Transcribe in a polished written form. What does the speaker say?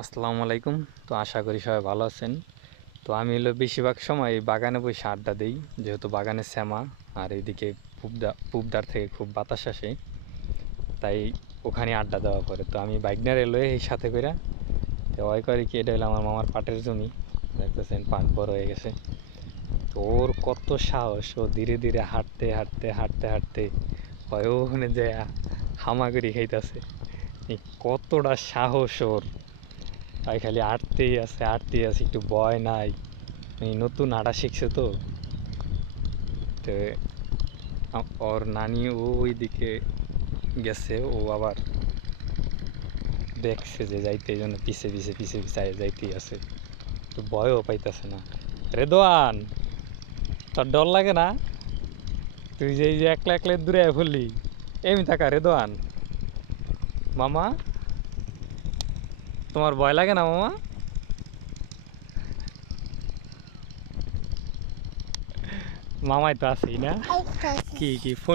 আসসালামু আলাইকুম। তো আশা করি সবাই ভালো আছেন। তো আমি বেশিরভাগ সময় এই বাগানে বসে আড্ডা দিই, যেহেতু বাগানে শ্যামা আর এইদিকে পূবদার থেকে খুব বাতাস আসে, তাই ওখানে আড্ডা দেওয়া পড়ে। তো আমি বাইক নিয়ে এলো এই সাথে করে, তো ওই করে কি, এটা হলো আমার মামার পাটের জমি। দেখতেছেন পাট বড় হয়ে গেছে। তো ওর কত সাহস, ও ধীরে ধীরে হাঁটতে হাঁটতে হাঁটতে হাঁটতে হয় ওখানে যে হামাগুড়ি খাইতেছে। কতটা সাহস ওর! তাই খালি আটতেই আছে, একটু ভয় নাই। এই নতুন হাঁটা শিখছে তো। তো ওর নানি ওই দিকে গেছে, ও আবার দেখছে যে যাইতে, এই জন্য পিছে পিছে পিছে পিছে যাইতেই আছে। তো ভয়ও পাইতেছে না। রেদোয়ান, তোর ডর লাগে না? তুই যে এই যে একলা একলা দূরে ফুললি, এমনি থাকা রেদোয়ান। মামা, তোমার ভয় লাগে না মামা? মামাই তো আছেই না? কি কি